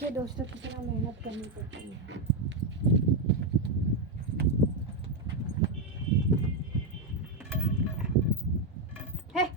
देखिए दोस्तों कितना मेहनत करनी पड़ती है। है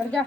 हट जा।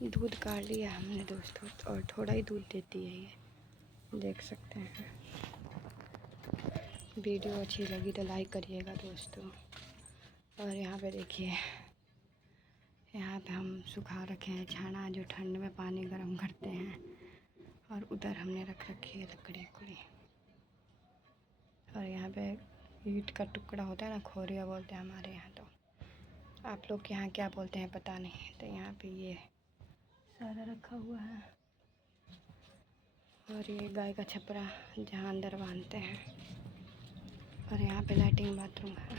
दूध काढ़ लिया हमने दोस्तों, और थोड़ा ही दूध देती है ये, देख सकते हैं। वीडियो अच्छी लगी तो लाइक करिएगा दोस्तों। और यहाँ पे देखिए, यहाँ पे हम सुखा रखे हैं छाना, जो ठंड में पानी गर्म करते हैं। और उधर हमने रख रखी है लकड़ी उकड़ी। और यहाँ पे ईंट का टुकड़ा होता है ना, खोरिया बोलते हैं हमारे यहाँ, तो आप लोग के यहाँ क्या बोलते हैं पता नहीं। तो यहाँ पे ये सारा रखा हुआ है। और ये गाय का छपरा जहाँ अंदर बांधते हैं। और यहाँ पे लैट्रिन बाथरूम है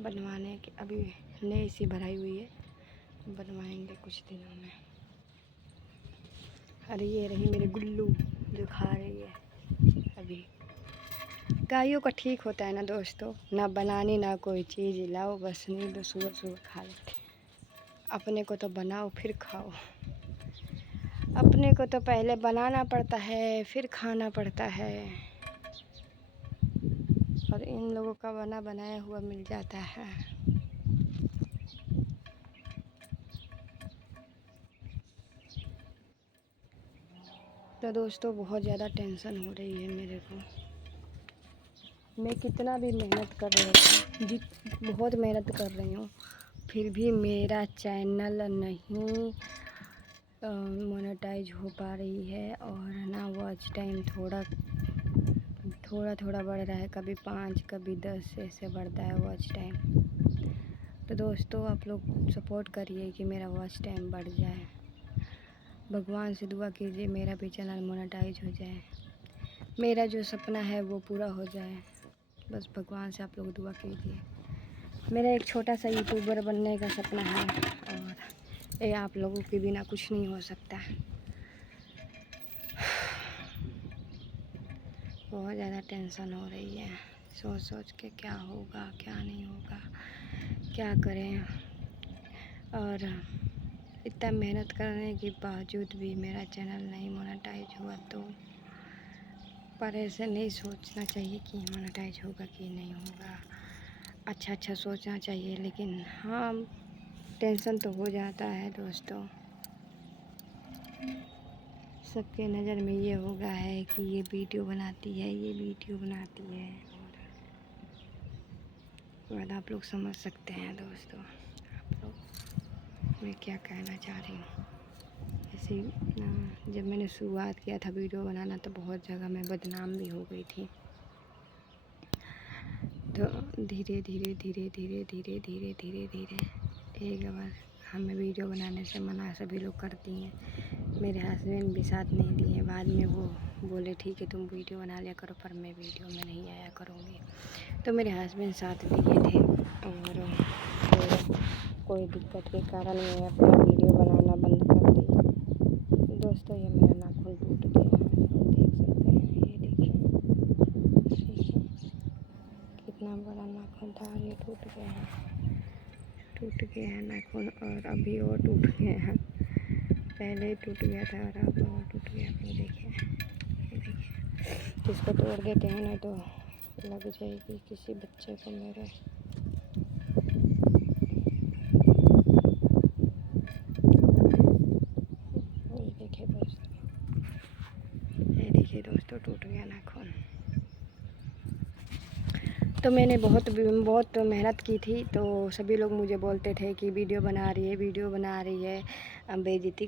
बनवाने की, अभी नई सी भराई हुई है, बनवाएंगे कुछ दिनों में। अरे ये रही मेरे गुल्लू जो खा रही है अभी। गायों का ठीक होता है ना दोस्तों, ना बनानी ना कोई चीज़ लाओ, बस नहीं तो सुबह सुबह खा लेते। अपने को तो बनाओ फिर खाओ, अपने को तो पहले बनाना पड़ता है फिर खाना पड़ता है। और इन लोगों का बना बनाया हुआ मिल जाता है। तो दोस्तों बहुत ज़्यादा टेंशन हो रही है मेरे को। मैं कितना भी मेहनत कर रही हूँ, बहुत मेहनत कर रही हूँ, फिर भी मेरा चैनल नहीं मोनेटाइज हो पा रही है। और ना वॉच टाइम थोड़ा बढ़ रहा है, कभी 5 कभी 10 ऐसे बढ़ता है वॉच टाइम। तो दोस्तों आप लोग सपोर्ट करिए कि मेरा वॉच टाइम बढ़ जाए। भगवान से दुआ कीजिए मेरा भी चैनल मोनेटाइज हो जाए, मेरा जो सपना है वो पूरा हो जाए। बस भगवान से आप लोग दुआ कीजिए। मेरा एक छोटा सा यूट्यूबर बनने का सपना है, और ये आप लोगों के बिना कुछ नहीं हो सकता। बहुत ज़्यादा टेंशन हो रही है, सोच सोच के क्या होगा क्या नहीं होगा, क्या करें। और इतना मेहनत करने के बावजूद भी मेरा चैनल नहीं मोनेटाइज हुआ, तो पर ऐसे नहीं सोचना चाहिए कि मोनेटाइज होगा कि नहीं होगा। अच्छा सोचना चाहिए, लेकिन हाँ टेंशन तो हो जाता है दोस्तों। सबके नज़र में ये हो गया है कि ये वीडियो बनाती है, ये वीडियो बनाती है। और आप लोग समझ सकते हैं दोस्तों, आप लोग मैं क्या कहना चाह रही हूँ। ऐसे जब मैंने शुरुआत किया था वीडियो बनाना, तो बहुत जगह मैं बदनाम भी हो गई थी। तो धीरे धीरे एक बार हमें वीडियो बनाने से मना सभी लोग करती हैं। मेरे हस्बैंड भी साथ नहीं दिए, बाद में वो बोले ठीक है तुम वीडियो बना लिया करो, पर मैं वीडियो में नहीं आया करूँगी। तो मेरे हस्बैंड साथ दिए थे, और फिर कोई दिक्कत के कारण मैं अपना वीडियो बनाना बंद कर दी। दोस्तों ये मेरा नाखून टूट गया है, देख सकते हैं, ये देखिए कितना बड़ा नाखून था और ये टूट गया है नाखून। और अभी और टूट गया है, पहले ही टूट गया था और अब और टूट गया। ये देखिए जिसको तोड़ देते हैं ना तो लग जाएगी किसी बच्चे को मेरे। ये देखिए दोस्तों टूट गया नाखून। तो मैंने बहुत मेहनत की थी, तो सभी लोग मुझे बोलते थे कि वीडियो बना रही है, बेइज्जती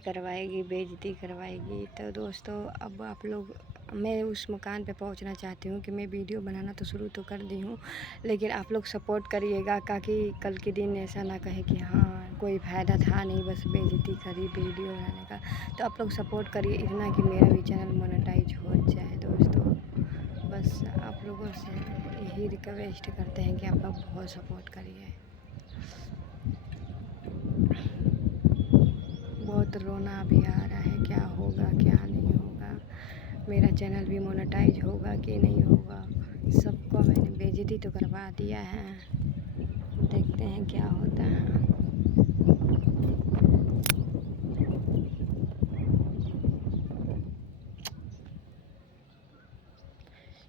करवाएगी। तो दोस्तों अब आप लोग, मैं उस मुकाम पे पहुंचना चाहती हूँ कि मैं वीडियो बनाना तो शुरू तो कर दी हूँ, लेकिन आप लोग सपोर्ट करिएगा, ताकि कल के दिन ऐसा ना कहे कि हाँ कोई फ़ायदा था नहीं, बस बेइज्जती करी वीडियो बनाने का। तो आप लोग सपोर्ट करिए इतना कि मेरा भी चैनल मोनेटाइज हो जाए दोस्तों। बस आप लोगों से यही रिक्वेस्ट करते हैं कि आप लोग बहुत सपोर्ट करिए। बहुत रोना भी आ रहा है, क्या होगा क्या नहीं होगा, मेरा चैनल भी मोनेटाइज होगा कि नहीं होगा। सबको मैंने बेइज्जती तो करवा दिया है, देखते हैं क्या होता है।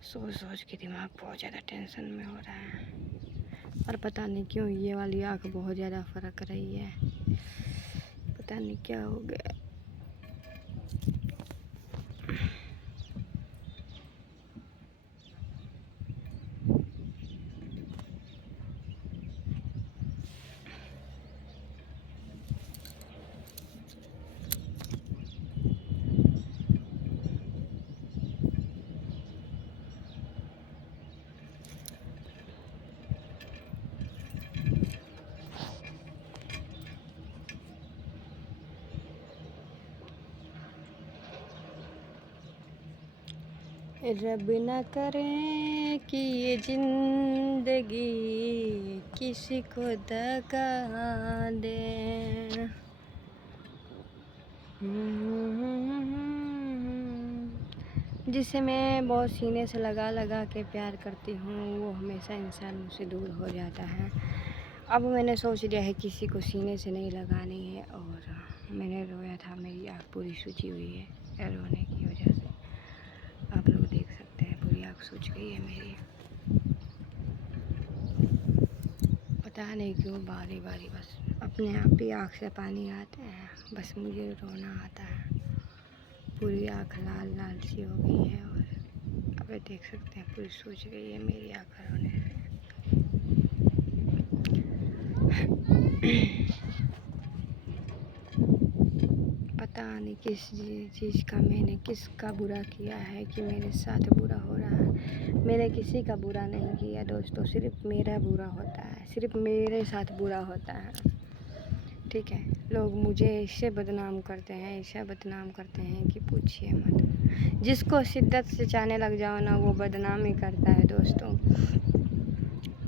सोच सोच के दिमाग बहुत ज़्यादा टेंशन में हो रहा है। और पता नहीं क्यों ये वाली आँख बहुत ज़्यादा फर्क रही है, पता पता नहीं क्या हो गया। रब न करे कि ये जिंदगी किसी को दगा दे। जिसे मैं बहुत सीने से लगा लगा के प्यार करती हूँ वो हमेशा इंसान मुझसे दूर हो जाता है। अब मैंने सोच लिया है किसी को सीने से नहीं लगानी है। और मैंने रोया था, मेरी आँख पूरी सूजी हुई है रोने की वजह से। आप लोग देख सकते हैं पूरी आँख सूज गई है मेरी। पता नहीं क्यों बारी बारी बस अपने आप ही आँख से पानी आते हैं, बस मुझे रोना आता है। पूरी आँख लाल लाल सी हो गई है और अब देख सकते हैं पूरी सूज गई है मेरी आँख रोने से। पता नहीं किस चीज़ का मैंने किसका बुरा किया है कि मेरे साथ बुरा हो रहा है। मैंने किसी का बुरा नहीं किया दोस्तों, सिर्फ मेरा बुरा होता है, सिर्फ मेरे साथ बुरा होता है। ठीक है, लोग मुझे इससे बदनाम करते हैं, ऐसा बदनाम करते हैं कि पूछिए मत। जिसको शिद्दत से चाहने लग जाओ ना वो बदनाम ही करता है दोस्तों।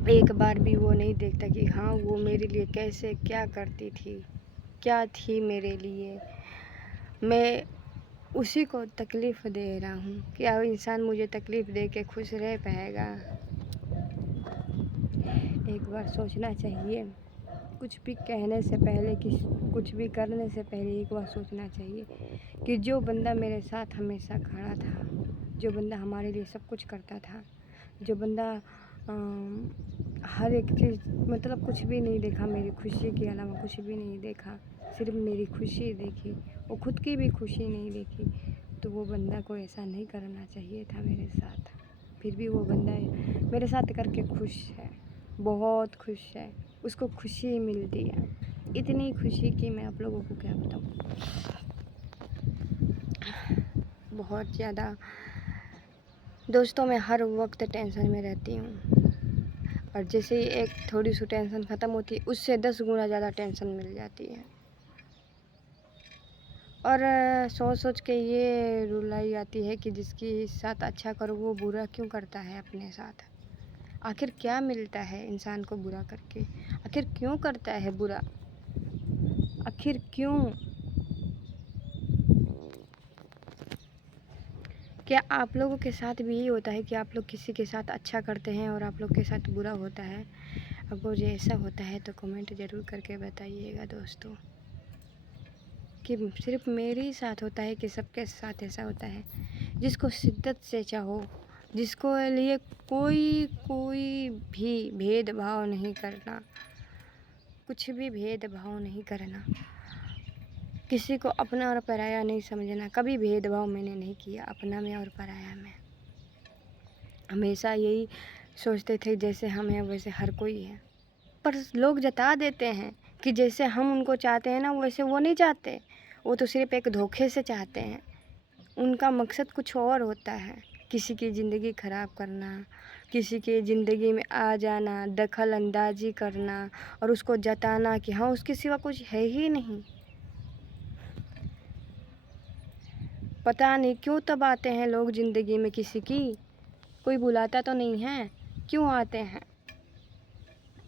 एक बार भी वो नहीं देखता कि हाँ वो मेरे लिए कैसे क्या करती थी, क्या थी मेरे लिए। मैं उसी को तकलीफ़ दे रहा हूँ। क्या इंसान मुझे तकलीफ़ दे के खुश रह पाएगा? एक बार सोचना चाहिए, कुछ भी कहने से पहले, कुछ भी करने से पहले एक बार सोचना चाहिए कि जो बंदा मेरे साथ हमेशा खड़ा था, जो बंदा हमारे लिए सब कुछ करता था, जो बंदा हर एक चीज़ मतलब कुछ भी नहीं देखा मेरी खुशी के अलावा, कुछ भी नहीं देखा, सिर्फ मेरी खुशी देखी, वो खुद की भी खुशी नहीं देखी, तो वो बंदा को ऐसा नहीं करना चाहिए था मेरे साथ। फिर भी वो बंदा मेरे साथ करके खुश है, बहुत खुश है, उसको खुशी मिलती है, इतनी खुशी कि मैं आप लोगों को क्या बताऊँ। बहुत ज़्यादा दोस्तों मैं हर वक्त टेंशन में रहती हूँ और जैसे ही एक थोड़ी सी टेंशन ख़त्म होती है उससे 10 गुना ज़्यादा टेंशन मिल जाती है। और सोच सोच के ये रुलाई आती है कि जिसके साथ अच्छा करो वो बुरा क्यों करता है अपने साथ। आखिर क्या मिलता है इंसान को बुरा करके? आखिर क्यों करता है बुरा? आखिर क्यों? क्या आप लोगों के साथ भी यही होता है कि आप लोग किसी के साथ अच्छा करते हैं और आप लोग के साथ बुरा होता है? अगर ये ऐसा होता है तो कमेंट ज़रूर करके बताइएगा दोस्तों, कि सिर्फ मेरे ही साथ होता है कि सबके साथ ऐसा होता है? जिसको शिद्दत से चाहो, जिसको लिए कोई भी भेदभाव नहीं करना, कुछ भी भेदभाव नहीं करना, किसी को अपना और पराया नहीं समझना। कभी भेदभाव मैंने नहीं किया अपना में और पराया में। हमेशा यही सोचते थे जैसे हम हैं वैसे हर कोई है, पर लोग जता देते हैं कि जैसे हम उनको चाहते हैं ना वैसे वो नहीं चाहते। वो तो सिर्फ एक धोखे से चाहते हैं, उनका मकसद कुछ और होता है, किसी की ज़िंदगी ख़राब करना, किसी की ज़िंदगी में आ जाना, दखल अंदाजी करना और उसको जताना कि हाँ उसके सिवा कुछ है ही नहीं। पता नहीं क्यों तब आते हैं लोग ज़िंदगी में किसी की, कोई बुलाता तो नहीं है, क्यों आते हैं?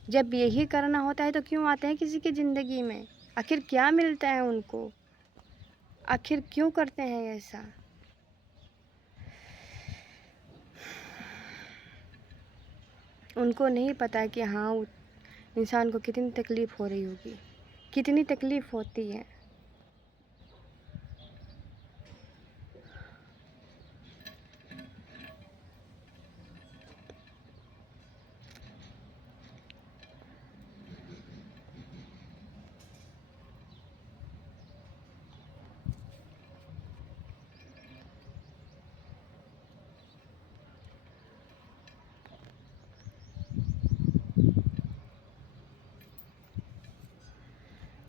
जब यही करना होता है तो क्यों आते हैं किसी की ज़िंदगी में? आखिर क्या मिलता है उनको? आखिर क्यों करते हैं ऐसा? उनको नहीं पता कि हाँ इंसान को कितनी तकलीफ़ हो रही होगी, कितनी तकलीफ़ होती है।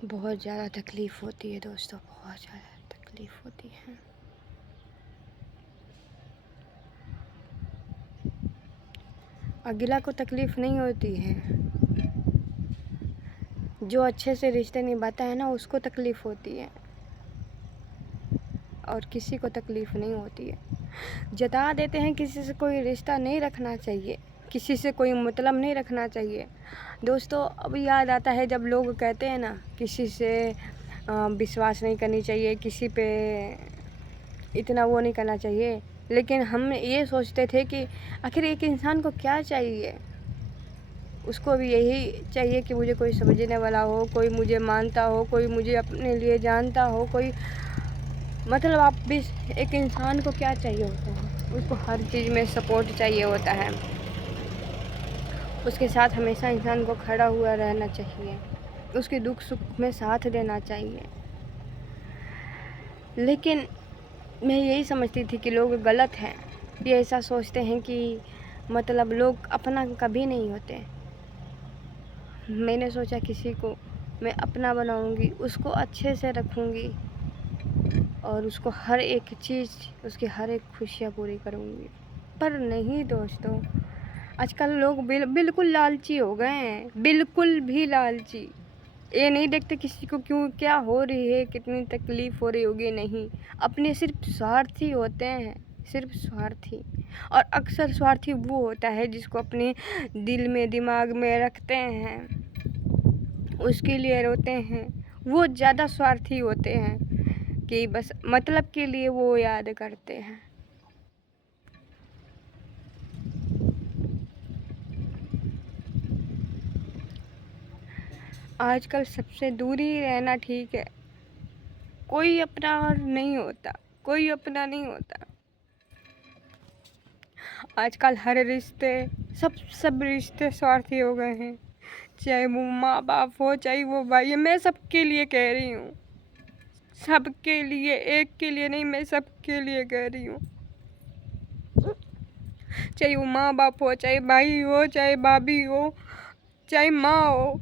बहुत ज़्यादा तकलीफ़ होती है दोस्तों, बहुत ज़्यादा तकलीफ़ होती है। अगला को तकलीफ़ नहीं होती है, जो अच्छे से रिश्ते निभाता है ना उसको तकलीफ़ होती है, और किसी को तकलीफ़ नहीं होती है। जता देते हैं किसी से कोई रिश्ता नहीं रखना चाहिए, किसी से कोई मतलब नहीं रखना चाहिए। दोस्तों अब याद आता है जब लोग कहते हैं ना किसी से विश्वास नहीं करनी चाहिए, किसी पे इतना वो नहीं करना चाहिए, लेकिन हम ये सोचते थे कि आखिर एक इंसान को क्या चाहिए, उसको भी यही चाहिए कि मुझे कोई समझने वाला हो, कोई मुझे मानता हो, कोई मुझे अपने लिए जानता हो, कोई मतलब आप भी एक इंसान को क्या चाहिए होता है, उसको हर चीज़ में सपोर्ट चाहिए होता है, उसके साथ हमेशा इंसान को खड़ा हुआ रहना चाहिए, उसके दुख सुख में साथ देना चाहिए। लेकिन मैं यही समझती थी कि लोग गलत हैं, ये ऐसा सोचते हैं कि मतलब लोग अपना कभी नहीं होते। मैंने सोचा किसी को मैं अपना बनाऊंगी, उसको अच्छे से रखूंगी और उसको हर एक चीज़, उसकी हर एक खुशियाँ पूरी करूंगी। पर नहीं दोस्तों, आजकल लोग बिल्कुल लालची हो गए हैं, बिल्कुल भी लालची। ये नहीं देखते किसी को क्यों क्या हो रही है, कितनी तकलीफ़ हो रही होगी, नहीं, अपने सिर्फ स्वार्थी होते हैं, सिर्फ स्वार्थी। और अक्सर स्वार्थी वो होता है जिसको अपने दिल में दिमाग में रखते हैं, उसके लिए रोते हैं, वो ज़्यादा स्वार्थी होते हैं कि बस मतलब के लिए वो याद करते हैं। आजकल सबसे दूरी रहना ठीक है, कोई अपना और नहीं होता, कोई अपना नहीं होता। आजकल हर रिश्ते सब रिश्ते स्वार्थी हो गए हैं, चाहे वो माँ बाप हो, चाहे वो भाई, मैं सबके लिए कह रही हूँ, सबके लिए, एक के लिए नहीं, मैं सबके लिए कह रही हूँ। चाहे वो माँ बाप हो, चाहे भाई हो, चाहे भाभी हो, चाहे माँ हो।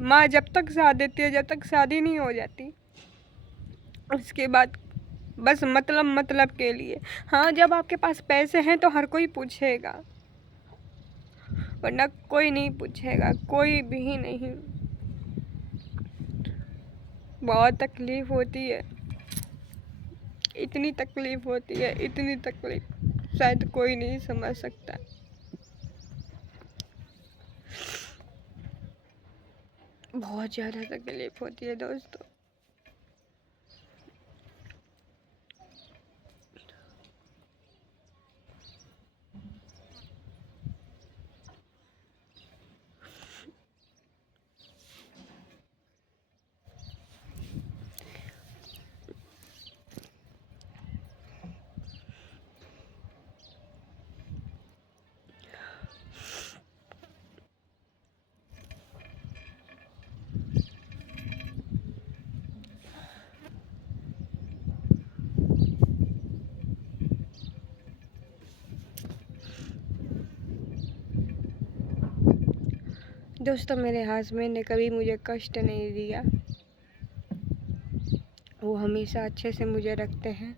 माँ जब तक साथ देती है, जब तक शादी नहीं हो जाती, उसके बाद बस मतलब के लिए। हाँ, जब आपके पास पैसे हैं तो हर कोई पूछेगा, वरना कोई नहीं पूछेगा, कोई भी नहीं। बहुत तकलीफ होती है, इतनी तकलीफ होती है, इतनी तकलीफ शायद कोई नहीं समझ सकता। बहुत ज़्यादा तकलीफ होती है दोस्तों। दोस्तों मेरे हस्बैंड ने कभी मुझे कष्ट नहीं दिया, वो हमेशा अच्छे से मुझे रखते हैं,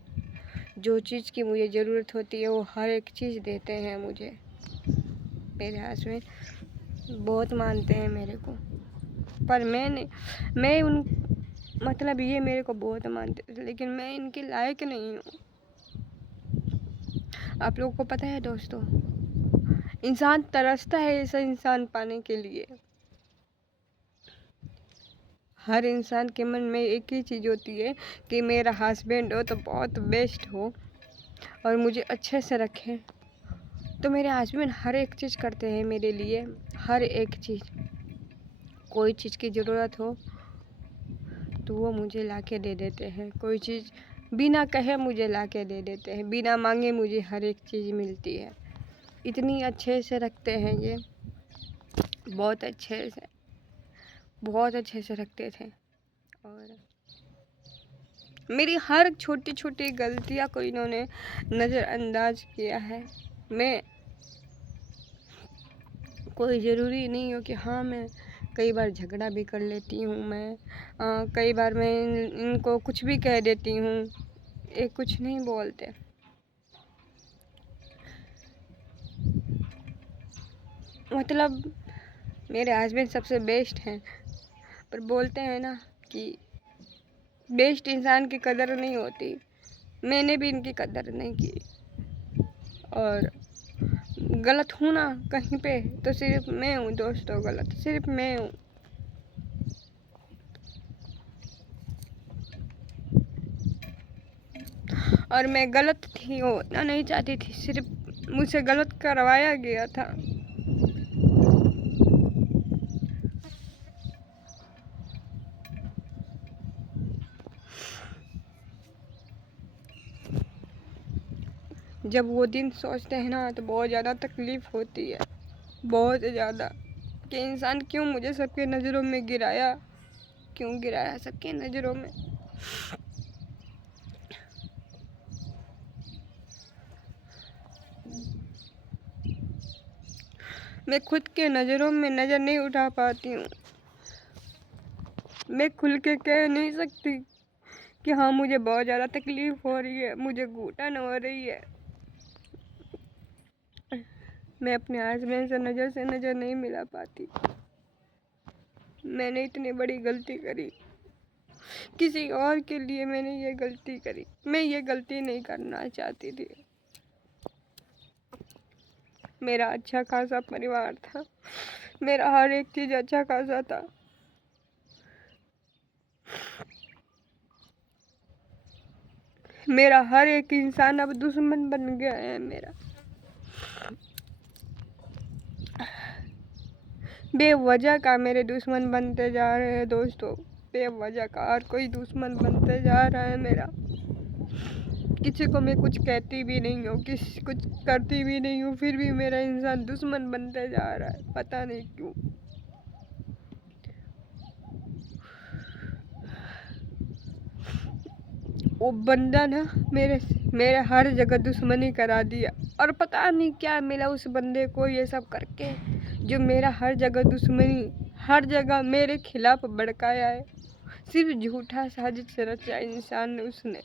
जो चीज़ की मुझे ज़रूरत होती है वो हर एक चीज़ देते हैं मुझे। मेरे हस्बैंड बहुत मानते हैं मेरे को, पर मैं उन मतलब ये मेरे को बहुत मानते थे, लेकिन मैं इनके लायक नहीं हूँ। आप लोगों को पता है दोस्तों, इंसान तरसता है ऐसा इंसान पाने के लिए। हर इंसान के मन में एक ही चीज़ होती है कि मेरा हस्बैंड हो तो बहुत बेस्ट हो और मुझे अच्छे से रखे। तो मेरे हस्बैंड हर एक चीज़ करते हैं मेरे लिए, हर एक चीज़। कोई चीज़ की ज़रूरत हो तो वो मुझे ला के दे देते हैं, कोई चीज़ बिना कहे मुझे ला के दे देते हैं, बिना मांगे मुझे हर एक चीज़ मिलती है। इतनी अच्छे से रखते हैं ये, बहुत अच्छे से रखते थे। और मेरी हर छोटी छोटी गलतियाँ को इन्होंने नज़रअंदाज किया है। मैं कोई ज़रूरी नहीं हो कि हाँ मैं कई बार झगड़ा भी कर लेती हूँ मैं। कई बार मैं इनको कुछ भी कह देती हूँ, ये कुछ नहीं बोलते। मतलब मेरे हस्बैंड सबसे बेस्ट हैं, पर बोलते हैं ना कि बेस्ट इंसान की कदर नहीं होती। मैंने भी इनकी कदर नहीं की, और गलत हूँ ना कहीं पे तो सिर्फ मैं हूँ दोस्तों, गलत सिर्फ मैं हूँ। और मैं गलत थी, होना नहीं चाहती थी, सिर्फ मुझसे गलत करवाया गया था। जब वो दिन सोचते हैं ना तो बहुत ज़्यादा तकलीफ़ होती है, बहुत ज़्यादा, कि इंसान क्यों मुझे सबके नज़रों में गिराया, क्यों गिराया सबके नज़रों में। मैं खुद के नज़रों में नज़र नहीं उठा पाती हूँ। मैं खुल के कह नहीं सकती कि हाँ मुझे बहुत ज़्यादा तकलीफ़ हो रही है, मुझे घुटन हो रही है। मैं अपने हस्बैंड से नज़र नहीं मिला पाती। मैंने इतनी बड़ी गलती करी, किसी और के लिए मैंने ये गलती करी। मैं ये गलती नहीं करना चाहती थी। मेरा अच्छा खासा परिवार था, मेरा हर एक चीज़ अच्छा खासा था। मेरा हर एक इंसान अब दुश्मन बन गया है मेरा। बेवजह का मेरे दुश्मन बनते जा रहे हैं दोस्तों, बेवजह का हर कोई दुश्मन बनते जा रहा है मेरा। किसी को मैं कुछ कहती भी नहीं हूँ, किसी कुछ करती भी नहीं हूँ, फिर भी मेरा इंसान दुश्मन बनते जा रहा है, पता नहीं क्यों। वो बंदा ना मेरे मेरे हर जगह दुश्मनी करा दिया, और पता नहीं क्या मिला उस बंदे को ये सब करके, जो मेरा हर जगह दुश्मनी, हर जगह मेरे खिलाफ भड़काया है। सिर्फ झूठा साजिश रचा इंसान ने उसने।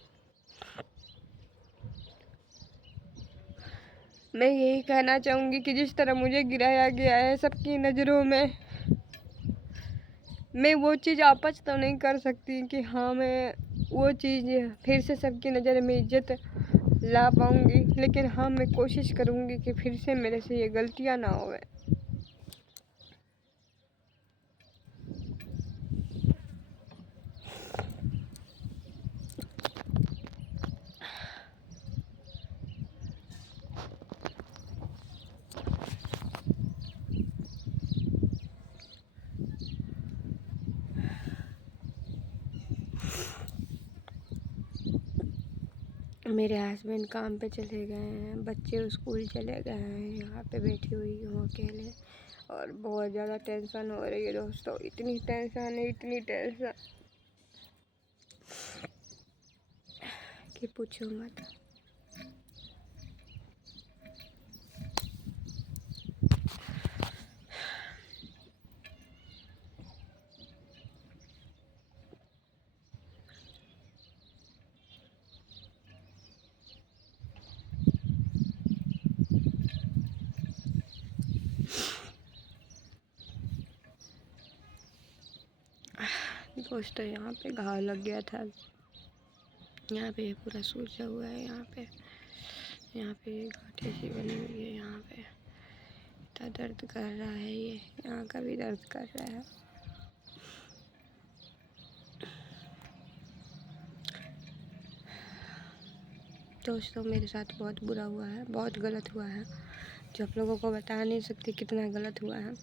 मैं यही कहना चाहूँगी कि जिस तरह मुझे गिराया गया है सबकी नज़रों में, मैं वो चीज़ वापस तो नहीं कर सकती कि हाँ मैं वो चीज़ फिर से सबकी नज़र में इज्जत ला पाऊँगी, लेकिन हाँ मैं कोशिश करूँगी कि फिर से मेरे से ये गलतियाँ ना होवे। मेरे हस्बैंड काम पे चले गए हैं, बच्चे स्कूल चले गए हैं, यहाँ पे बैठी हुई हूँ अकेले, और बहुत ज़्यादा टेंशन हो रही है दोस्तों। इतनी टेंशन है, इतनी टेंशन कि पूछो मत। दोस्तों यहाँ पे घाव लग गया था, यहाँ पे पूरा सूजा हुआ है, यहाँ पे गांठें सी बनी हुई है, यहाँ पे इतना दर्द कर रहा है, ये यहाँ का भी दर्द कर रहा है। दोस्तों मेरे साथ बहुत बुरा हुआ है, बहुत गलत हुआ है, जो आप लोगों को बता नहीं सकती कितना गलत हुआ है।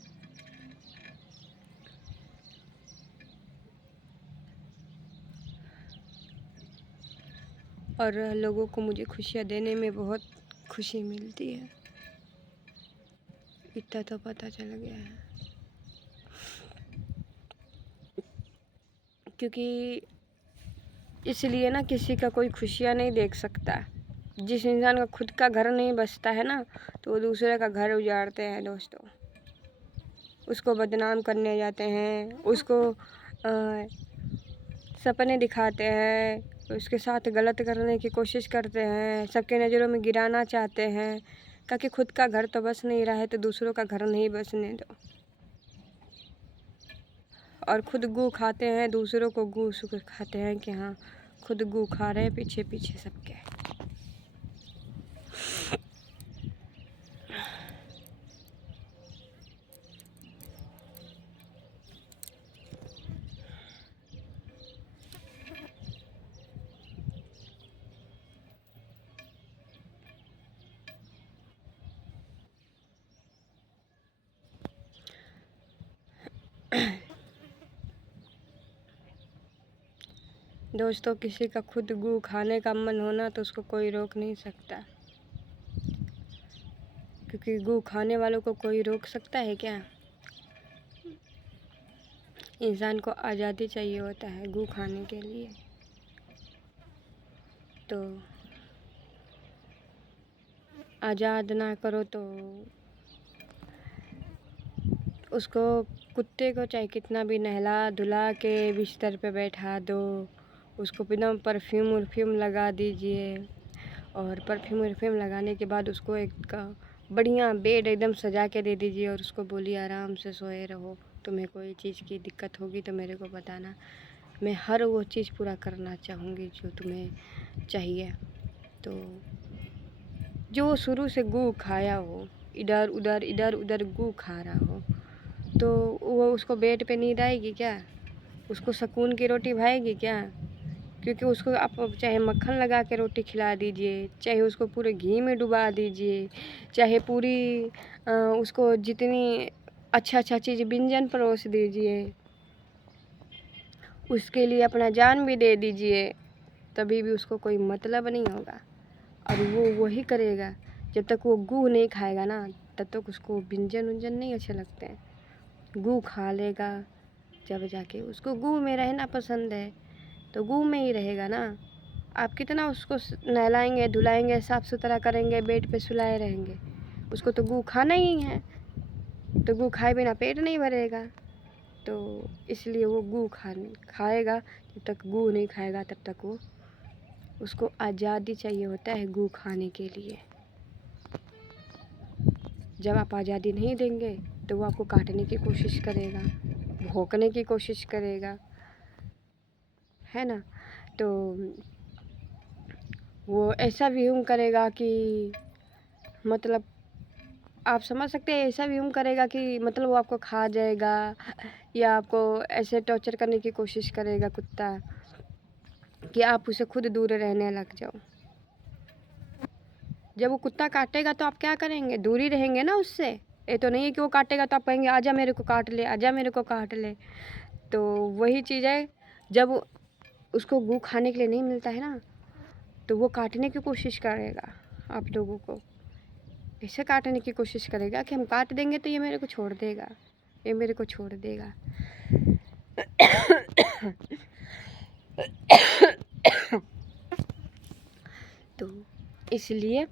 और लोगों को मुझे खुशियाँ देने में बहुत खुशी मिलती है, इतना तो पता चल गया है। क्योंकि इसलिए ना किसी का कोई खुशियाँ नहीं देख सकता। जिस इंसान का खुद का घर नहीं बसता है ना, तो वो दूसरे का घर उजाड़ते हैं दोस्तों। उसको बदनाम करने जाते हैं, उसको सपने दिखाते हैं, उसके साथ गलत करने की कोशिश करते हैं, सबके नज़रों में गिराना चाहते हैं, ताकि खुद का घर तो बस नहीं रहा है तो दूसरों का घर नहीं बसने दो। और खुद गू खाते हैं, दूसरों को गू खाते हैं कि हाँ खुद गू खा रहे हैं पीछे पीछे सबके। दोस्तों, किसी का खुद गू खाने का मन होना तो उसको कोई रोक नहीं सकता, क्योंकि गू खाने वालों को कोई रोक सकता है क्या? इंसान को आज़ादी चाहिए होता है गू खाने के लिए। तो आज़ाद ना करो तो उसको, कुत्ते को चाहे कितना भी नहला धुला के बिस्तर पे बैठा दो, उसको बिना परफ्यूम वर्फ्यूम लगा दीजिए, और परफ्यूम वर्फ्यूम लगाने के बाद उसको एक बढ़िया बेड एकदम सजा के दे दीजिए और उसको बोलिए आराम से सोए रहो। तुम्हें कोई चीज़ की दिक्कत होगी तो मेरे को बताना, मैं हर वो चीज़ पूरा करना चाहूँगी जो तुम्हें चाहिए। तो जो शुरू से गू खाया हो, इधर उधर गू खा रहा हो, तो वो उसको बेड पे नींद आएगी क्या? उसको सुकून की रोटी भाएगी क्या? क्योंकि उसको आप चाहे मक्खन लगा के रोटी खिला दीजिए, चाहे उसको पूरे घी में डुबा दीजिए, चाहे पूरी उसको जितनी अच्छा चीज़ व्यंजन परोस दीजिए, उसके लिए अपना जान भी दे दीजिए, तभी भी उसको कोई मतलब नहीं होगा। और वो वही करेगा जब तक वो गू नहीं खाएगा ना, तब तक उसको व्यंजन उंजन नहीं अच्छे लगते हैं। गू खा लेगा जब जाके उसको गू में रहना पसंद है तो गू में ही रहेगा ना। आप कितना उसको नहलाएंगे धुलाएंगे साफ़ सुथरा करेंगे, बेड पे सुलाए रहेंगे, उसको तो गू खाना ही है। तो गू खाए बिना पेट नहीं भरेगा, तो इसलिए वो गू खाएगा। जब तक गू नहीं खाएगा तब तक वो, उसको आज़ादी चाहिए होता है गू खाने के लिए। जब आप आज़ादी नहीं देंगे तो वो आपको काटने की कोशिश करेगा, भौंकने की कोशिश करेगा, है ना। तो वो ऐसा व्यूम करेगा कि मतलब आप समझ सकते हैं, ऐसा व्यूम करेगा कि मतलब वो आपको खा जाएगा, या आपको ऐसे टॉर्चर करने की कोशिश करेगा कुत्ता कि आप उसे खुद दूर रहने लग जाओ। जब वो कुत्ता काटेगा तो आप क्या करेंगे? दूरी रहेंगे ना उससे। ये तो नहीं है कि वो काटेगा तो आप कहेंगे आजा मेरे को काट ले, आजा मेरे को काट ले। तो वही चीज़ है, जब उसको गू खाने के लिए नहीं मिलता है ना, तो वो काटने की कोशिश करेगा आप लोगों को, ऐसे काटने की कोशिश करेगा कि हम काट देंगे तो ये मेरे को छोड़ देगा, ये मेरे को छोड़ देगा। तो इसलिए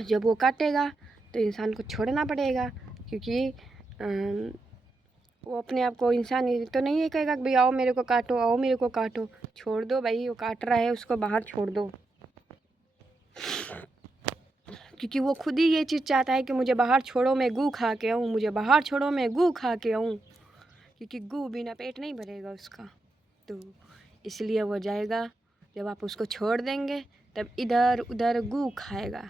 जब वो काटेगा तो इंसान को छोड़ना पड़ेगा, क्योंकि वो अपने आप को इंसान तो नहीं है कहेगा कि भाई आओ मेरे को काटो, आओ मेरे को काटो। छोड़ दो भाई, वो काट रहा है उसको बाहर छोड़ दो, क्योंकि वो खुद ही ये चीज़ चाहता है कि मुझे बाहर छोड़ो मैं गू खा के आऊँ, मुझे बाहर छोड़ो मैं गू खा के आऊँ, क्योंकि गू बिना पेट नहीं भरेगा उसका। तो इसलिए वो जाएगा, जब आप उसको छोड़ देंगे तब इधर उधर गू खाएगा,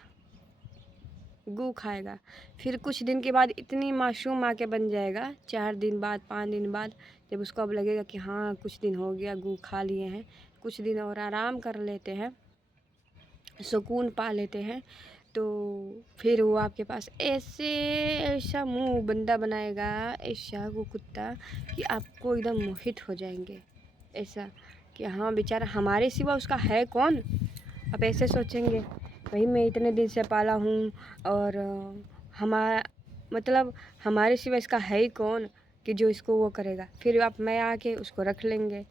गू खाएगा। फिर कुछ दिन के बाद इतनी मासूम आके बन जाएगा, 4 दिन बाद 5 दिन बाद, जब उसको अब लगेगा कि हाँ कुछ दिन हो गया गू खा लिए हैं, कुछ दिन और आराम कर लेते हैं, सुकून पा लेते हैं, तो फिर वो आपके पास ऐसा मुंह बंदा बनाएगा, ऐसा वो कुत्ता कि आपको एकदम मोहित हो जाएंगे। ऐसा कि हाँ बेचारा, हमारे सिवा उसका है कौन। आप ऐसे सोचेंगे भाई मैं इतने दिन से पाला हूँ और हमारा मतलब हमारे सिवा इसका है ही कौन कि जो इसको वो करेगा। फिर आप मैं आके उसको रख लेंगे,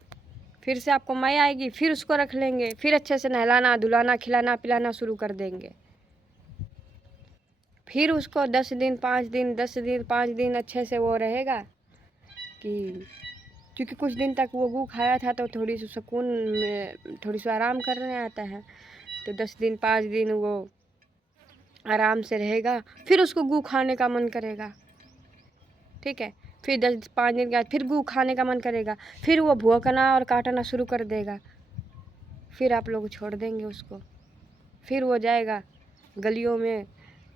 फिर से आपको मैं आएगी, फिर उसको रख लेंगे, फिर अच्छे से नहलाना धुलाना खिलाना पिलाना शुरू कर देंगे। फिर उसको 10 दिन 5 दिन 10 दिन 5 दिन अच्छे से वो रहेगा कि क्योंकि कुछ दिन तक वो गू खाया था तो थोड़ी सी सुकून में थोड़ी सी आराम करने आता है। तो 10 दिन 5 दिन वो आराम से रहेगा, फिर उसको गू खाने का मन करेगा, ठीक है। फिर 5 दिन के बाद फिर गू खाने का मन करेगा, फिर वो भौंकना और काटना शुरू कर देगा। फिर आप लोग छोड़ देंगे उसको, फिर वो जाएगा गलियों में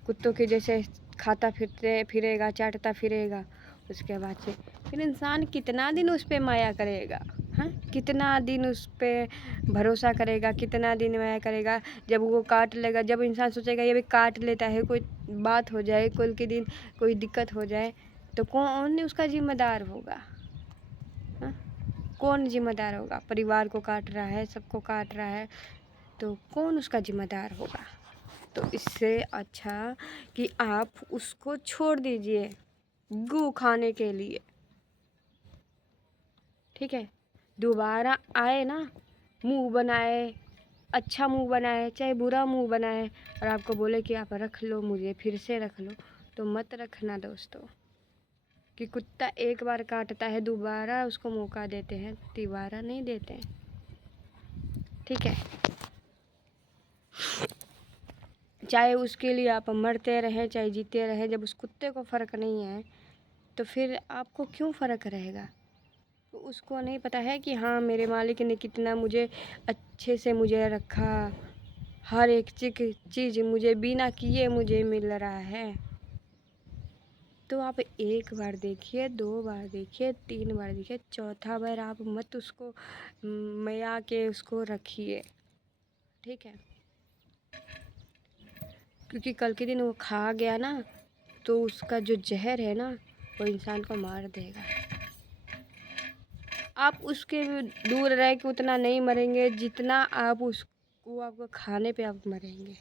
कुत्तों के जैसे खाता फिरेगा, चाटता फिरेगा। उसके बाद से फिर इंसान कितना दिन उस पर माया करेगा, हाँ, कितना दिन उस पर भरोसा करेगा, कितना दिन माया करेगा। जब वो काट लेगा, जब इंसान सोचेगा ये भी काट लेता है, कोई बात हो जाए, कल के दिन कोई दिक्कत हो जाए तो कौन उसका जिम्मेदार होगा, हाँ? कौन जिम्मेदार होगा? परिवार को काट रहा है, सबको काट रहा है, तो कौन उसका जिम्मेदार होगा? तो इससे अच्छा कि आप उसको छोड़ दीजिए गू खाने के लिए, ठीक है। दोबारा आए ना, मुंह बनाए, अच्छा मुंह बनाए चाहे बुरा मुंह बनाए, और आपको बोले कि आप रख लो, मुझे फिर से रख लो, तो मत रखना दोस्तों। कि कुत्ता एक बार काटता है, दोबारा उसको मौका देते हैं, तिबारा नहीं देते हैं, ठीक है। चाहे उसके लिए आप मरते रहें चाहे जीते रहें, जब उस कुत्ते को फ़र्क नहीं है तो फिर आपको क्यों फ़र्क रहेगा? तो उसको नहीं पता है कि हाँ मेरे मालिक ने कितना मुझे अच्छे से मुझे रखा, हर एक चीज़ मुझे बिना किए मुझे मिल रहा है। तो आप एक बार देखिए, 2 बार देखिए, 3 बार देखिए, चौथा बार आप मत उसको मया के उसको रखिए, ठीक है। क्योंकि कल के दिन वो खा गया ना तो उसका जो जहर है ना वो इंसान को मार देगा। आप उसके दूर रह के उतना नहीं मरेंगे जितना आप उसको आपको खाने पे आप मरेंगे।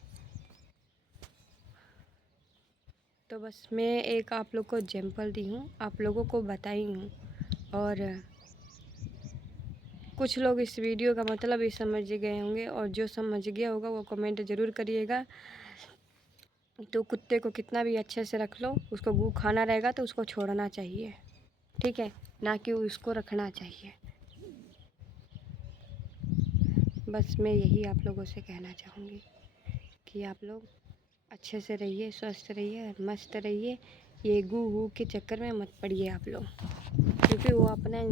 तो बस मैं एक आप लोग को एग्जाम्पल दी हूँ, आप लोगों को बताई हूँ, और कुछ लोग इस वीडियो का मतलब भी समझ गए होंगे, और जो समझ गया होगा वो कमेंट ज़रूर करिएगा। तो कुत्ते को कितना भी अच्छे से रख लो, उसको गू खाना रहेगा तो उसको छोड़ना चाहिए, ठीक है, ना कि उसको रखना चाहिए। बस मैं यही आप लोगों से कहना चाहूँगी कि आप लोग अच्छे से रहिए, स्वस्थ रहिए, मस्त रहिए, ये गू वू के चक्कर में मत पड़िए आप लोग, क्योंकि वो अपना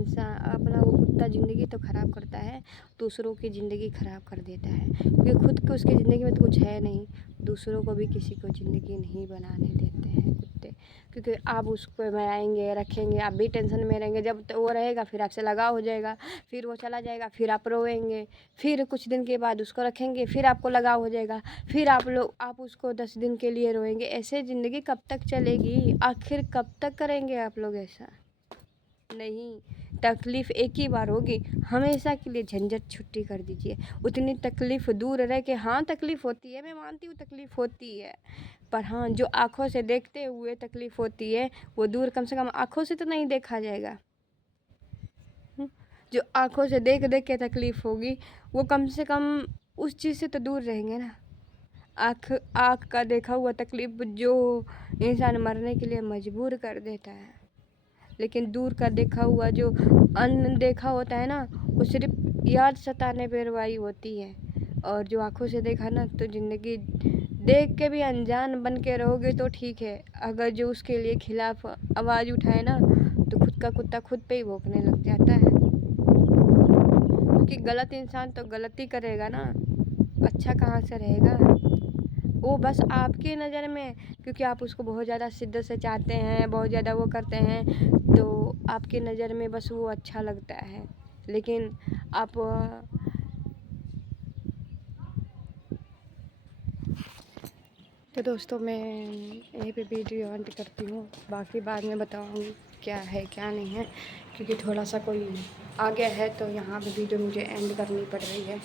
वो कुत्ता ज़िंदगी तो ख़राब करता है, दूसरों की ज़िंदगी ख़राब कर देता है। क्योंकि खुद को उसकी ज़िंदगी में तो कुछ है नहीं, दूसरों को भी किसी को ज़िंदगी नहीं बनाने देते हैं कुत्ते। क्योंकि आप उसको बनाएंगे, रखेंगे, आप भी टेंशन में रहेंगे, जब तो वो रहेगा फिर आपसे लगाव हो जाएगा, फिर वो चला जाएगा, फिर आप रोएंगे, फिर कुछ दिन के बाद उसको रखेंगे, फिर आपको लगाव हो जाएगा, फिर आप उसको 10 दिन के लिए रोएंगे। ऐसे ज़िंदगी कब तक चलेगी? आखिर कब तक करेंगे आप लोग ऐसा? नहीं, तकलीफ़ एक ही बार होगी, हमेशा के लिए झंझट छुट्टी कर दीजिए। उतनी तकलीफ़ दूर रह के, हाँ तकलीफ़ होती है, मैं मानती हूँ तकलीफ़ होती है, पर हाँ जो आँखों से देखते हुए तकलीफ़ होती है वो दूर कम से कम आँखों से तो नहीं देखा जाएगा। जो आँखों से देख देख के तकलीफ़ होगी वो कम से कम उस चीज़ से तो दूर रहेंगे ना। आँख का देखा हुआ तकलीफ़ जो इंसान मरने के लिए मजबूर कर देता है, लेकिन दूर का देखा हुआ जो अनदेखा होता है ना वो सिर्फ याद सताने पे रुवाई होती है। और जो आँखों से देखा ना तो ज़िंदगी देख के भी अनजान बन के रहोगे तो ठीक है, अगर जो उसके लिए खिलाफ आवाज़ उठाए ना तो खुद का कुत्ता खुद पे ही भौंकने लग जाता है। क्योंकि गलत इंसान तो गलती करेगा ना, अच्छा कहाँ से रहेगा वो? बस आपकी नज़र में, क्योंकि आप उसको बहुत ज़्यादा शिद्दत से चाहते हैं, बहुत ज़्यादा वो करते हैं, तो आपकी नज़र में बस वो अच्छा लगता है। लेकिन आप तो दोस्तों मैं यहीं पे वीडियो एंड करती हूँ, बाकी बाद में बताऊँगी क्या है क्या नहीं है, क्योंकि थोड़ा सा कोई आ गया है तो यहाँ पे वीडियो मुझे एंड करनी पड़ रही है।